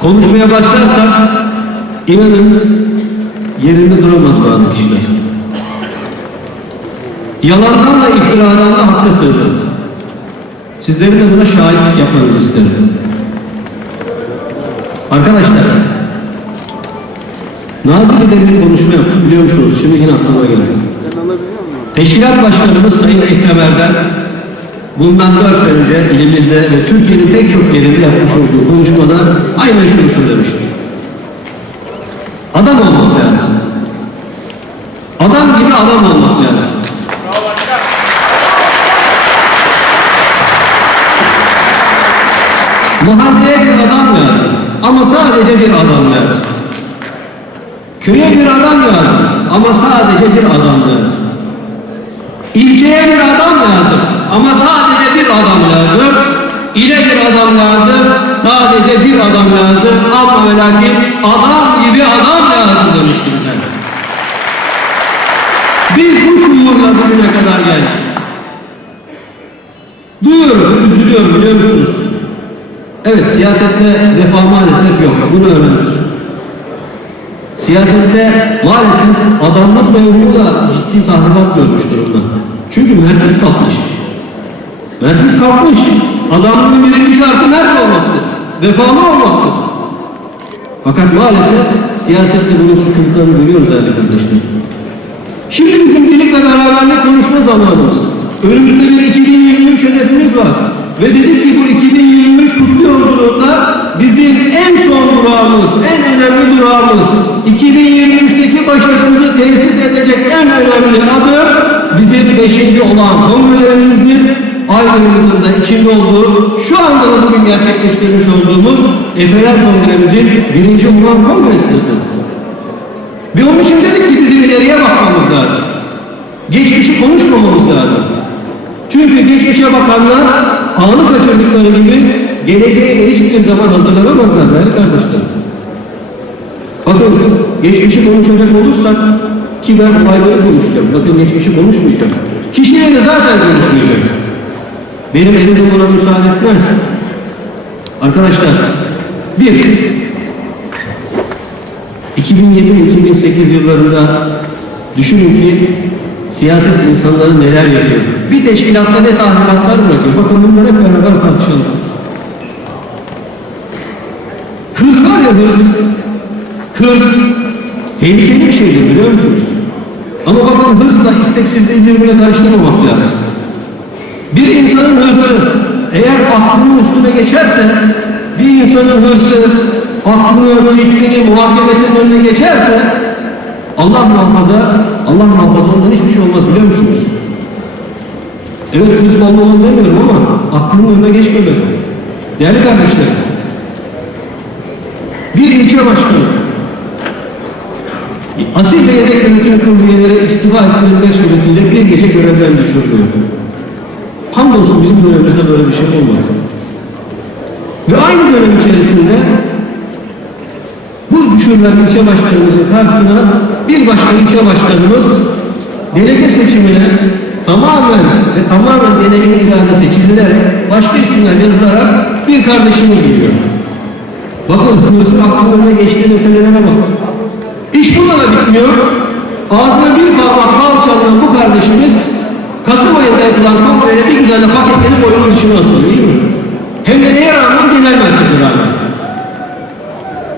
konuşmaya başlarsak inanın yerinde duramaz bazı kişiler. Yalandan da iftiradan da hakka sığınır. Sizlerin de buna şahitlik yapmanızı isterim. Arkadaşlar, Nazilli'de bir konuşma yaptım biliyor musunuz? Şimdi yine aklıma geldi. Teşkilat Başkanımız Sayın Ekrem Erdem bundan dört sene önce ilimizde ve Türkiye'nin pek çok yerinde yapmış olduğu konuşmada aynen şunu söylemiştir. Adam olmak lazım. Adam gibi adam olmak lazım. Mahalleye bir adam lazım. Ama sadece bir adam lazım. Köye bir adam lazım. Ama sadece bir adam lazım. İlçeye bir adam lazım. Ama sadece bir adam lazım. İle bir adam lazım. Sadece bir adam lazım. Ama ve lakin adam gibi adam lazım demişti bize. Biz bu şuurla bugüne kadar geldik. Duyuyorum, üzülüyorum biliyor musunuz? Evet, siyasette vefa maalesef yok. Bunu öğrendik. Siyasette maalesef adamlık mevrumu da ciddi tahribat görmüş durumda. Çünkü mertlik kalkmış. Mertlik kalkmış. Adamlığın birinci şartı nerede olmaktır? Vefalı olmaktır. Fakat maalesef siyasette bunun sıkıntılarını görüyoruz değerli kardeşler. Şimdi bizim birlik ve beraberlik konuşma zamanımız. Önümüzde bir 2023 hedefimiz var. Ve dedik ki bu 2023 kutlu yolculuğunda bizim en son durağımız, en önemli durağımız, 2023'teki başarımızı tesis edecek en önemli adım bizim beşinci olan kongrelerimizdir. Aydınımızın da içinde olduğu, şu anda da bugün gerçekleştirmiş olduğumuz Efeler Kongremizin birinci Ulan Kongresi'dir. Ve onun için dedik ki bizim ileriye bakmamız lazım. Geçmişi konuşmamamız lazım. Çünkü geçmişe bakanlar anı kaçırdıkları gibi geleceğe hiçbir zaman hazırlanamazlar değerli kardeşler. Bakın geçmişi konuşacak olursak ki ben olayları konuşacağım. Bakın geçmişi konuşmayacağım. Kişileri zaten konuşmayacağım. Benim elim buna müsaade etmez. Arkadaşlar bir 2007-2008 yıllarında düşünün ki siyaset insanları neler yapıyor. Bir teşkilatta ne tahribatlar bırakıyor. Bakın bunları hep beraber tartışalım. Hırs var ya hırs. Hırs tehlikeli bir şeydir biliyor musunuz? Ama bakın hırsla isteksizliği birbirine karıştırmamak lazım. Bir insanın hırsı eğer aklının üstüne geçerse, bir insanın hırsı aklını, fikrini, muhakemesinin önüne geçerse, Allah muhafaza, Allah muhafaza ondan hiçbir şey olmaz biliyor musunuz? Evet hırs olmalı demiyorum ama aklının önüne geçmemeli. Değerli kardeşler, bir ilçe başkanı, asil ve yedek yönetim kurulu üyeleri istifa ettirilmek suretiyle bir gece görevden düşürülüyor. Hamdolsun bizim dönemimizde böyle bir şey olmadı. Ve aynı dönem içerisinde bu düşürülen ilçe başkanımızın karşısına bir başka ilçe başkanımız delege seçimine tamamen ve tamamen delegenin iradesi çizilerek başka isimler yazılarak bir kardeşimiz geliyor. Bakın hırsın aklının önüne geçtiği meselelere bakın. İş bununla da bitmiyor. Ağzına bir parmak bal çalan bu kardeşimiz Kasım ayında yapılan kongreye bir güzel de paketlenip oyunun dışına atılıyor değil mi? Hem de neye rağmen genel merkeze rağmen.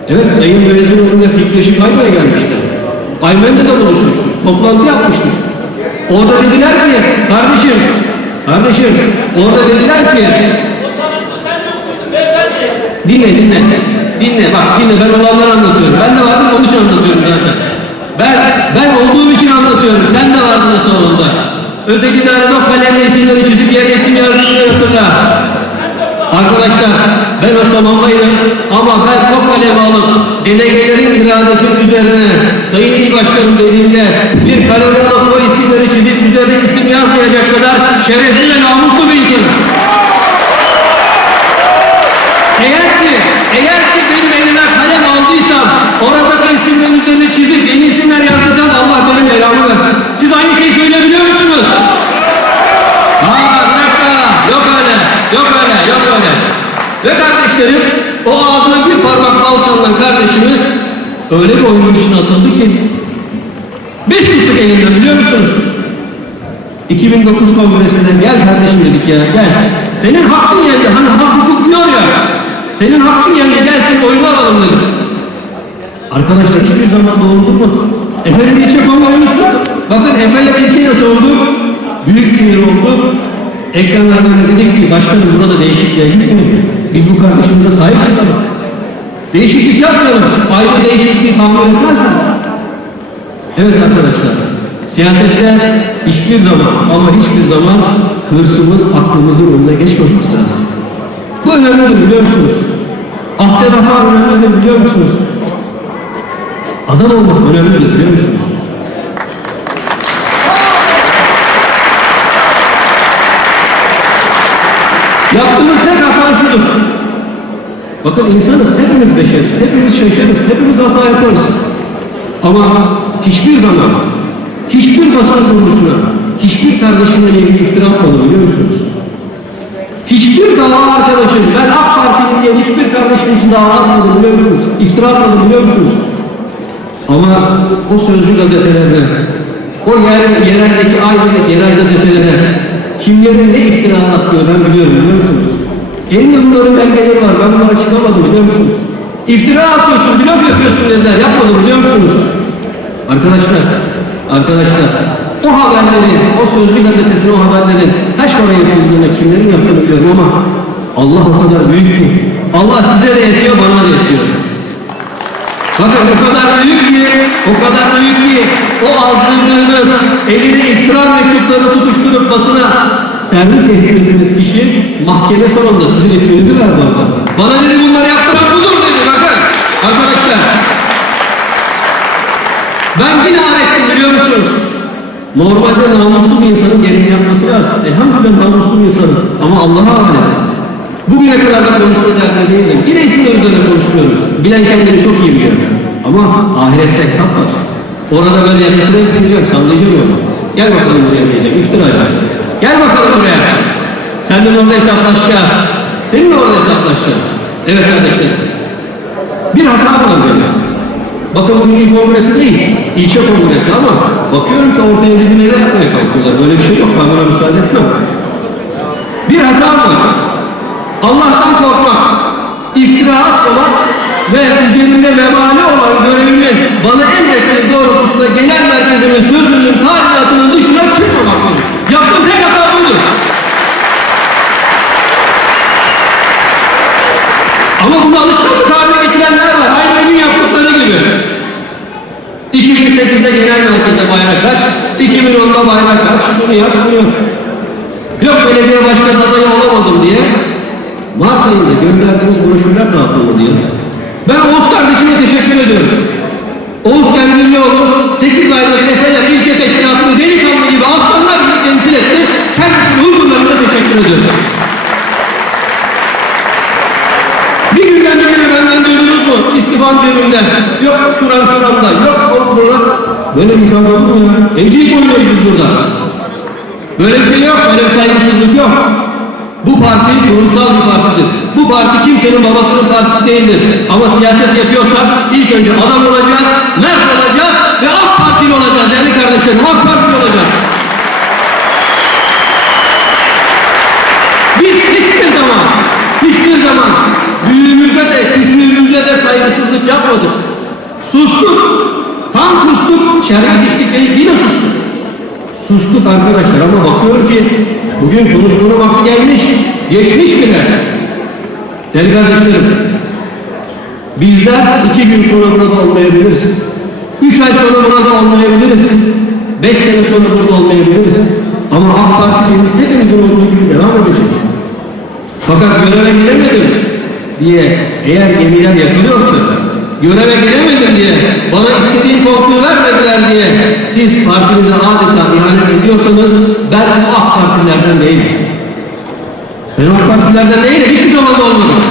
Evet Sayın Müezziroğlu'nda Fikri Şıkay'la gelmişti. Aymen'de de buluşmuştuk. Toplantı yapmıştık. Orada dediler ki kardeşim, kardeşim orada dediler ki dinle dinle dinle bak dinle ben olanları anlatıyorum. Ben de vardım onun için anlatıyorum zaten. Ben, ben olduğum için anlatıyorum. Sen de vardın da sonunda. Öteki tane de kalemle isimleri çizip yerine isim yazdığını hatırla. Arkadaşlar ben Osmanlıyım ama ben o kalemi alıp delegelerin iradesi üzerine Sayın İl Başkanım dediğinde bir kalemi alıp o isimleri çizip üzerine isim yazmayacak kadar şerefli ve namuslu bir insanım. Eğer ki, eğer ki benim elime kalem aldıysam orada da isimlerin üzerine çizip yeni isimler yazdıysam Allah benim belamı versin. Siz aynı şeyi söyleyebiliyor musunuz? Aa bir dakika. Yok öyle. Yok öyle. Yok öyle. Ve kardeşlerim o ağzına bir parmak bal çalınan kardeşimiz öyle bir oyunun içine atıldı ki biz kustuk elinden biliyor musunuz? 2009 kongresinde gel kardeşim dedik ya gel. Senin hakkın yendi hani hak hukuk diyor ya. Senin hakkın yendi gel senin oyunu alalım dedik. Arkadaşlar hiçbir zaman doldurmadı. Efe'nin ilçe kongremiz Bakın Efe'yle ilçe nasıl oldu? Büyük şehir oldu. Ekranlardan da dedik ki başkanım burada değişikliğe gitmeyin. Biz bu kardeşimize sahip çıkalım. Değişiklik yapmayalım. Ayrı değişikliği tahammül etmez mi? Evet arkadaşlar. Siyasette hiçbir zaman ama hiçbir zaman hırsımız aklımızın önüne geçmemesi lazım. Bu önemlidir biliyor musunuz? Ahde vefa önemlidir biliyor musunuz? Adam olmak önemlidir biliyor musunuz? Bakın insanız, hepimiz beşeriz, hepimiz şaşırırız, hepimiz hata yaparız. Ama hiçbir zaman, hiçbir basın kuruluşuna, hiçbir kardeşimle ilgili iftira atmadı biliyor musunuz? Hiçbir dava arkadaşım, ben AK Parti'nin diye hiçbir kardeşim için dava atmadım biliyor musunuz? İftira atmadım biliyor musunuz? Ama o sözcü gazetelerine, o yer, yereldeki, Aydın'daki yerel gazetelere kimlerin ne iftira attığını ben biliyorum biliyor musunuz? Elimde bunların belgeleri var, ben bunlara çıkamadım biliyor musunuz? İftira atıyorsun, blöf yapıyorsun dediler, yapmadım biliyor musunuz? Arkadaşlar, arkadaşlar, o haberlerin, o sözcü gazetesinin o haberlerin kaç para yapıldığını, kimlerin yaptığını biliyorum ama Allah o kadar büyük ki, Allah size de yetiyor, bana da yetiyor. Bakın o kadar büyük ki, o kadar büyük ki o azdırdığınız, eline iftira mektuplarını tutuşturup basına servis ettirdiğiniz kişi mahkeme salonunda sizin isminizi verdi orada. Bana dedi bunları yaptıran budur dedi bakın arkadaşlar. Ben yine ettim biliyor musunuz? Normalde namuslu bir insanın gereğini yapması lazım. Elhamdülillah namuslu bir insanım ama Allah'a emanet. Bugüne kadar da konuşma derdine değildim. Yine isimler üzerine konuşmuyorum. Bilen kendini çok iyi biliyor. Ama ahirette hesap var. Orada böyle yakasına düşeceğim, sallayacağım onu. Gel bakalım buraya diyeceğim, iftiracı. Gel bakalım buraya. Seninle orada hesaplaşacağız. Seninle orada hesaplaşacağız. Evet kardeşler. Bir hata var benim. Bakın bugün il kongresi değil, ilçe kongresi ama bakıyorum ki ortaya bizi neler yapmaya kalkıyorlar. Böyle bir şey yok, ben buna müsaade etmem. Bir hata var. Allah'tan korkmak, iftira atmamak ve üzerinde vebali olan görevimin bana emrettiği doğrultusunda genel merkezimin sözünün talimatının dışına çıkmamaktır. Yaptığım tek hata budur. Ama bunu alışkanlık haline getirenler var. Aynı benim yaptıkları gibi. 2008'de genel merkezde bayrak kaç, 2010'da bayrak kaç, şunu yap, bunu yap. Yok belediye başkan adayı olamadım diye Mart ayında gönderdiğimiz broşürler dağıtıldı diye. Ben Oğuz kardeşime teşekkür ediyorum. Oğuz Kendilioğlu 8 aylık Efeler ilçe teşkilatını delikanlı gibi aslanlar gibi temsil etti. Kendisine huzurlarında teşekkür ediyorum. Bir günden bir güne benden duydunuz mu? İstifam cebimden. Yok şuran şuramda. Yok orada. Böyle bir ifade olur mu ya? Evcilik oynuyoruz biz burada. Böyle bir şey yok. Böyle bir saygısızlık yok. Bu parti kurumsal bir partidir. Bu parti kimsenin babasının partisi değildir. Ama siyaset yapıyorsak ilk önce adam olacağız, mert olacağız ve AK Partili olacağız değerli kardeşlerim. AK Partili olacağız. Biz hiçbir zaman, hiçbir zaman büyüğümüze de küçüğümüze de saygısızlık yapmadık. Sustuk. Tam sustuk. Şerbet içtik deyip yine sustuk. Sustuk arkadaşlar ama bakıyorum ki bugün konuşmanın vakti gelmiş. Geçmiş bile. Değerli kardeşlerim. Bizler iki gün sonra burada olmayabiliriz. Üç ay sonra burada olmayabiliriz. Beş sene sonra burada olmayabiliriz. Ama AK Parti'miz hepimizin olduğu gibi devam edecek. Fakat göreve giremedim diye eğer gemiler yakılıyorsa, göreve giremedim diye, bana istediğim koltuğu vermediler diye siz partinize adeta ihanet ediyorsanız ben o AK Partilerden değilim. Ben AK Partilerden değilim, hiçbir zaman da olmadım.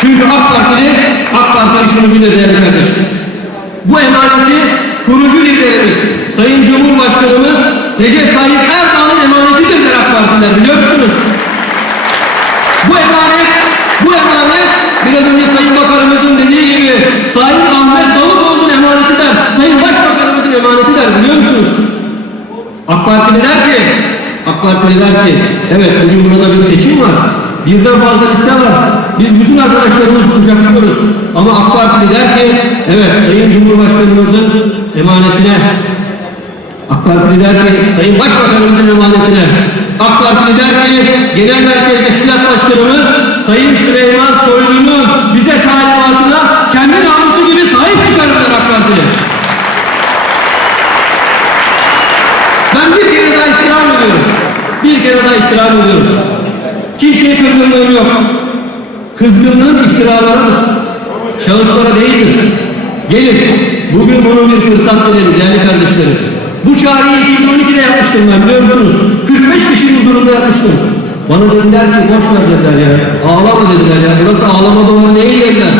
Çünkü AK Partili, AK Parti işini bilir değerli kardeşim. Bu emaneti kurucu liderimiz, Sayın Cumhurbaşkanımız Recep Tayyip Erdoğan'ın emanetidir AK Partiler biliyor musunuz? Bu emanet Sayın Ahmet Davutoğlu'nun emaneti der. Sayın Başbakanımızın emaneti der biliyor musunuz? AK Partili der ki, AK Partili der ki, evet bugün burada bir seçim var. Birden fazla liste var. Biz bütün arkadaşlarımız kucaklıyoruz. Ama AK Partili der ki, evet Sayın Cumhurbaşkanımızın emanetine, AK Partili der ki, Sayın Başbakanımızın emanetine, AK Partili der ki, Genel Merkez Teşkilat Başkanımız Sayın Süleyman Soylu'nun bize talimatına kendi namusu gibi sahip çıkarır der AK Partili. Ben bir kere daha istirham ediyorum. Bir kere daha istirham ediyorum. Kimseye kızgınlığım yok. Kızgınlığım iftiralarıdır. Şahıslara değildir. Gelin, bugün bunu bir fırsat verelim değerli kardeşlerim. Bu çağrıyı 2012'de yapmıştım ben biliyor musunuz? 45 kişinin huzurunda yapmıştım. Bana dediler ki boş ver dediler ya. Ağlama dediler ya. Burası ağlama duvarı değil dediler.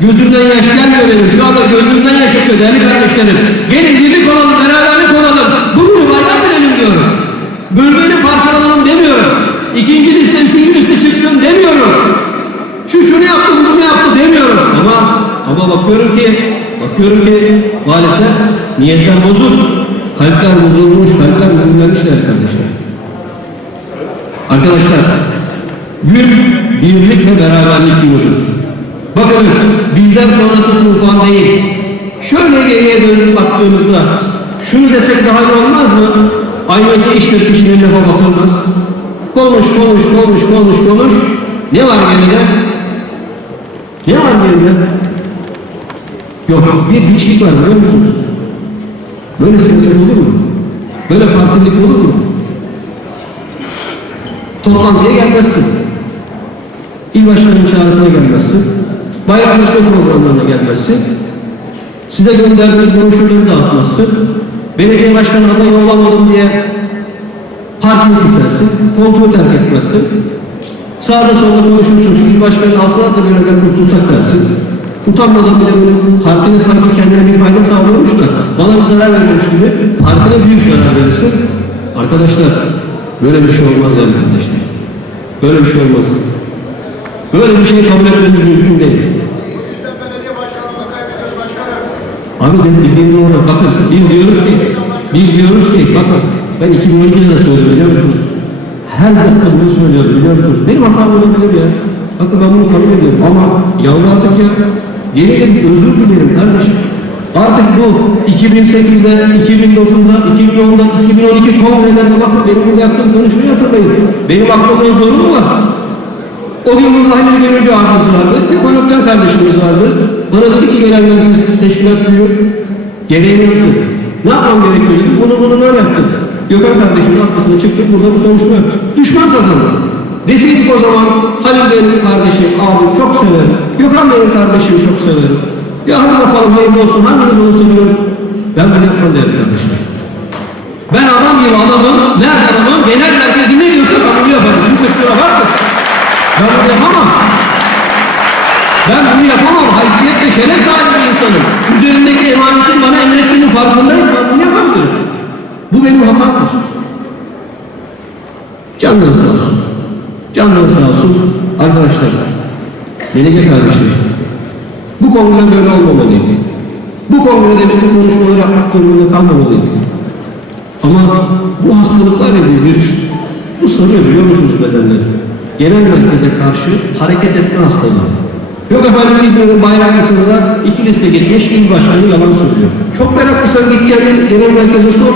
Gözümden yaş gelmiyor benim. Şu anda gönlümden yaş akıyor değerli kardeşlerim. Gelin birlik olalım, beraberlik olalım. Bugünü bayram edelim diyorum. Bölgeyi parçalanalım demiyorum. İkinci liste, üçüncü liste çıksın demiyorum. Şu şunu yaptı, bu bunu yaptı demiyorum. Ama ama bakıyorum ki bakıyorum ki maalesef niyetler bozuk. Kalpler bozulmuş, kalpler mühürlenmişler kardeşler. Arkadaşlar, gün birlik ve beraberlik günüdür. Bakınız, bizden sonrası tufan değil. Şöyle geriye dönüp baktığımızda, şunu desek daha iyi olmaz mı? Şey iştir, kişinin lafa bakılmaz. Konuş, konuş, konuş, konuş, konuş. Ne var geride? Ne var geride? Yok, bir hiçlik var biliyor musunuz? Böyle siyaset olur mu? Böyle partilik olur mu? Toplantıya gelmezsin. İl başkanının çağrısına gelmezsin. Bayramlaşma programlarına gelmezsin. Size gönderdiğiniz broşürleri dağıtmazsın. Belediye başkanı aday olamadım diye partiyi küsersin. Koltuğu terk etmezsin. Sağda solda konuşursun. Şu başkanı alsalar da görevden kurtulsak dersin. Utanmadan bile böyle partinin sanki kendine bir fayda sağlıyormuş da bana bir zarar veriyormuş gibi partine büyük zarar verirsin. Arkadaşlar böyle bir şey olmaz yani kardeşler. Böyle bir şey olmaz. Böyle bir şey kabul etmemiz mümkün değil. Abi ben dediğim doğru. Bakın biz diyoruz ki, biz diyoruz ki, bakın ben 2012'de de söyledim biliyor musunuz? Her dakika bunu söylüyorum biliyor musunuz? Benim hatam olabilir ya. Bakın ben bunu kabul ediyorum ama yalvardık ya. Geri özür dilerim kardeşim. Artık bu 2008'de, 2009'da, 2010'da, 2012 kongrelerinde bakın benim burada yaptığım konuşmayı hatırlayın. Benim aklımda zoru mu var? O gün burada Halil Gönülcü abimiz vardı. Konuklar kardeşimiz vardı. Bana dedi ki gelen merkez teşkilat diyor. Gereğini yaptı. Ne yapmam gerekiyor dedim. Bunu bunu böyle yaptık. Gökhan kardeşimin arkasına çıktık. Burada bir konuşma yaptık. Düşman kazandı. Deseydik o zaman Halil benim kardeşim, abim çok severim. Gökhan benim kardeşim çok severim. Ya hadi bakalım hayırlı olsun. Hanginiz olursa diyorum. Ben bunu yapmam derim kardeşler. Ben adam gibi adamım. Nerede adamım? Genel merkezi ne diyorsa ben bunu yaparım. Kimse kusura bakmasın. Ben bunu yapamam. Ben bunu yapamam. Haysiyet ve şeref sahibi bir insanım. Üzerimdeki emanetin bana emrettiğinin farkındayım. Ben bunu yapamıyorum. Bu benim hatamdır. Canınız sağ olsun. Canınız sağ olsun. Arkadaşlar, delege kardeşler. Bu kongre böyle olmamalıydı. Bu kongrede bizim konuşmaları yapmak durumunda kalmamalıydık. Ama bu hastalıklar bu virüs, bu sarıyor biliyor musunuz bedenleri? Genel merkeze karşı hareket etme hastalığı. Yok efendim İzmir'in bayraklısında iki liste gitmiş, il başkanı yalan söylüyor. Çok meraklıysan git kendin genel merkeze sor.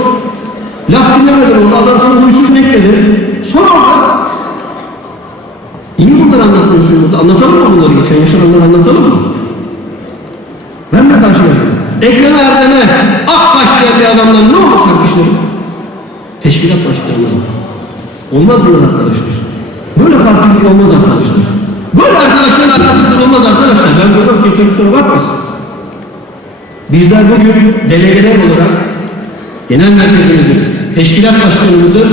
Laf dinlemedin orada, adam sana huysuz bekledi. Sor orada. Niye bunları anlatmıyorsun? Anlatalım mı bunları? Geçen yaşananları anlatalım mı? Karşılaştım. Ekrem Erdem'e ak başlayan bir adamdan ne olur kardeşlerim? Teşkilat başkanımız var. Olmaz mı arkadaşlar? Böyle partilik olmaz arkadaşlar. Böyle arkadaşların arkasında durulmaz arkadaşlar. Ben diyorum kimse kusura bakmasın. Bizler bugün delegeler olarak genel merkezimizin, teşkilat başkanımızın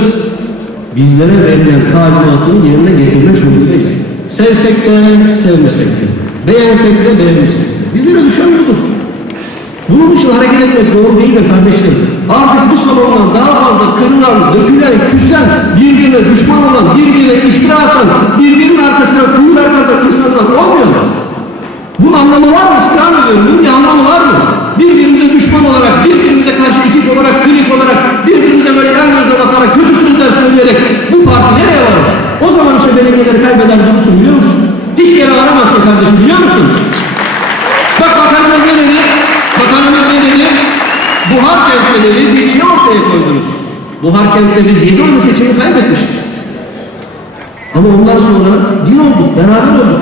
bizlere verilen talimatını yerine getirmek zorundayız. Sevsek de, sevmesek de, beğensek de, beğenmesek de. Bizlere düşen budur. Bunun için hareket etmek doğru değil de kardeşlerim. Artık bu salondan daha fazla kırılan, dökülen, küsen, birbirine düşman olan, birbirine iftira atan, birbirinin arkasına, kuyun arkasına insanlar olmuyorlar. Bunu anlamalar mı? İstirham söylüyorum. Bir anlamı var mı? Birbirimize düşman olarak, birbirimize karşı ekip olarak, klik olarak, birbirimize böyle yan gözle bakarak, kötü sözler söyleyerek bu parti nereye varır? O zaman işte belediyeleri kaybeder durursun biliyor musun? Hiçbir yere varamaz ki kardeşim biliyor musun? Buhar dedi bir şey ortaya koydunuz. Buhar kentte biz 7 oyla seçimi kaybetmiştik. Ama ondan sonra bir olduk, beraber olduk.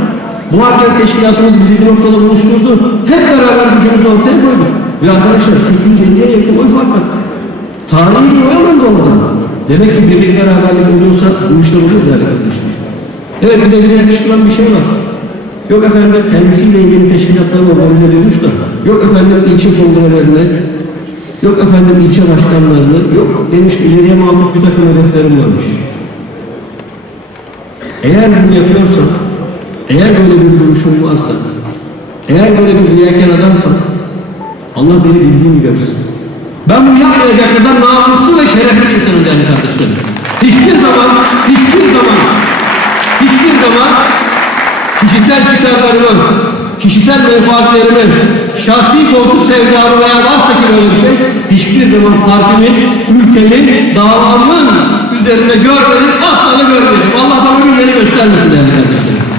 Buhar kent teşkilatımız bizi bir noktada buluşturdu. Hep beraber gücümüzü ortaya koyduk. Ve arkadaşlar 850'ye yakın oy fark attı. Tarihi bir oy. Demek ki birlik beraberlik oluyorsa bu işler oluyor değerli kardeşler. Evet bir de bize yakıştırılan bir şey var. Yok efendim kendisiyle ilgili teşkilatları organize ediyormuş da. Yok efendim ilçe kongrelerini. Yok efendim ilçe başkanlarını. Yok demiş ileriye muhatap bir takım hedeflerim varmış. Eğer bunu yapıyorsan, eğer böyle bir duruşun varsa, eğer böyle bir riyakar adamsan, Allah beni bildiğini görsün. Ben bunu yapmayacak kadar namuslu ve şerefli bir insanım değerli kardeşlerim. Hiçbir zaman, hiçbir zaman, hiçbir zaman kişisel çıkarlarımı, kişisel menfaatlerimi, şahsi koltuk sevdamı veya varsa ki böyle bir şey, hiçbir zaman partimin, ülkemin, davamın üzerinde görmedim, asla da görmeyeceğim. Allah bana günleri göstermesin değerli kardeşlerim.